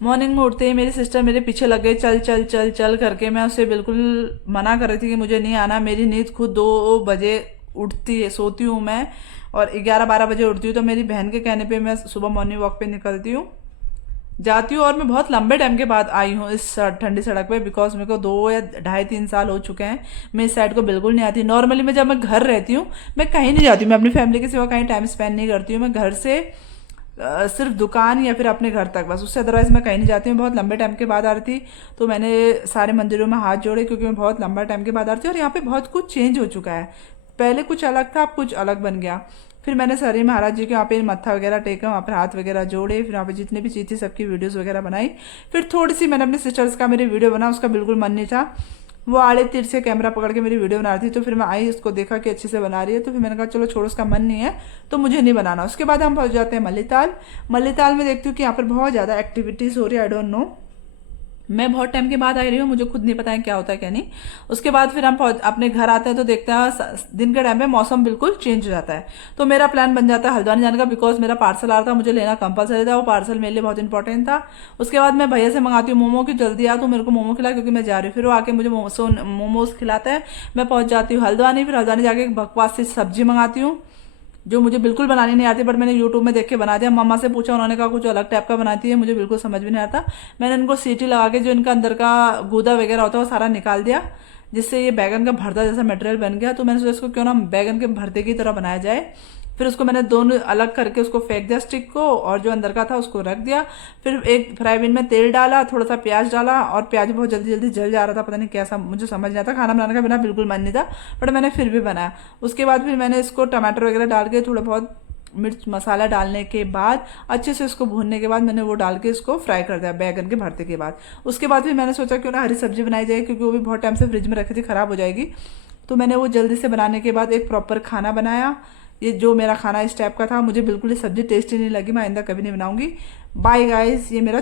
Morning में उठते ही मेरी सिस्टर मेरे पीछे लग गई, चल चल चल चल करके। मैं उससे बिल्कुल मना कर रही थी कि मुझे नहीं आना। मेरी नींद खुद 2 बजे उठती है, सोती हूँ मैं, और 11-12 बजे उठती हूँ। तो मेरी बहन के कहने पे मैं सुबह मॉर्निंग वॉक पे निकलती हूँ, जाती हूँ। और मैं बहुत लंबे टाइम के बाद आई हूँ इस ठंडी सड़क पे, बिकॉज मेरे को 2 या ढाई 3 साल हो चुके हैं मैं इस साइड को बिल्कुल नहीं आती। नॉर्मली मैं जब मैं घर रहती हूँ, मैं कहीं नहीं जाती हूँ, मैं अपनी फैमिली के सिवा कहीं टाइम स्पेंड नहीं करती हूँ। मैं घर से सिर्फ दुकान या फिर अपने घर तक, बस, उससे अदरवाइज मैं कहीं नहीं जाती हूँ। बहुत लंबे टाइम के बाद आ रही थी, तो मैंने सारे मंदिरों में हाथ जोड़े, क्योंकि मैं बहुत लंबा टाइम के बाद आ रही थी। और यहाँ पे बहुत कुछ चेंज हो चुका है, पहले कुछ अलग था, अब कुछ अलग बन गया। फिर मैंने सरी महाराज जी के वहाँ पे मत्था वगैरह टेका, वहाँ पर हाथ वगैरह जोड़े, फिर वहाँ पे जितनी भी चीज़ थी सबकी वीडियोस वगैरह बनाई। फिर थोड़ी सी मैंने अपने सिस्टर्स का मेरी वीडियो बना, उसका बिल्कुल मन नहीं था। वो आड़े तीर से कैमरा पकड़ के मेरी वीडियो बना रही थी। तो फिर मैं आई, उसको देखा कि अच्छे से बना रही है, तो फिर मैंने कहा चलो छोड़ो, उसका मन नहीं है तो मुझे नहीं बनाना। उसके बाद हम पहुंच जाते हैं मल्लीताल। मल्लीताल में देखती हूँ कि यहाँ पर बहुत ज़्यादा एक्टिविटीज़ हो रही है, आई डोंट नो, मैं बहुत टाइम के बाद आई रही हूँ, मुझे खुद नहीं पता है क्या होता है क्या नहीं। उसके बाद फिर हम अपने घर आते हैं, तो देखते हैं दिन के टाइम में मौसम बिल्कुल चेंज हो जाता है। तो मेरा प्लान बन जाता है हल्द्वानी जाने का, बिकॉज मेरा पार्सल आ रहा था, मुझे लेना कंपलसरी था, वो पार्सल मेरे लिए बहुत इंपॉर्टेंट था। उसके बाद मैं भैया से मंगाती हूँ मोमो की, जल्दी आ तो मेरे को मोमो खिला, क्योंकि मैं जा रही हूँ। फिर वो आके मुझे मोमोज खिलाता है। मैं पहुंच जाती हूँ हल्द्वानी। फिर हल्द्वानी जाके एक बकवास से सब्जी मंगाती हूँ, जो मुझे बिल्कुल बनानी नहीं आती, बट मैंने यूट्यूब में देख के बना दिया। मम्मा से पूछा, उन्होंने कहा कुछ अलग टाइप का बनाती है, मुझे बिल्कुल समझ भी नहीं आता। मैंने उनको सीटी लगा के जो इनका अंदर का गूदा वगैरह होता है वो सारा निकाल दिया, जिससे ये बैगन का भरता जैसा मटेरियल बन गया। तो मैंने सोचा इसको क्यों ना बैगन के भरते की तरह बनाया जाए। फिर उसको मैंने दोनों अलग करके उसको फेंक दिया स्टिक को, और जो अंदर का था उसको रख दिया। फिर एक फ्राई पैन में तेल डाला, थोड़ा सा प्याज डाला, और प्याज बहुत जल्दी जल्दी जल जा रहा था, पता नहीं कैसा, मुझे समझ नहीं आता, खाना बनाने का बिना बिल्कुल मन नहीं था, बट मैंने फिर भी बनाया। उसके बाद फिर मैंने इसको टमाटर वगैरह डाल के, थोड़ा बहुत मिर्च मसाला डालने के बाद, अच्छे से इसको भूनने के बाद, मैंने वो डाल के इसको फ्राई कर दिया बैगन के भरते के बाद। उसके बाद फिर मैंने सोचा क्यों ना हरी सब्जी बनाई जाए, क्योंकि वो भी बहुत टाइम से फ्रिज में रखी थी, ख़राब हो जाएगी। तो मैंने वो जल्दी से बनाने के बाद एक प्रॉपर खाना बनाया। ये जो मेरा खाना इस टाइप का था, मुझे बिल्कुल ये सब्जी टेस्टी नहीं लगी, मैं आइंदा कभी नहीं बनाऊंगी। बाय गाइस, ये मेरा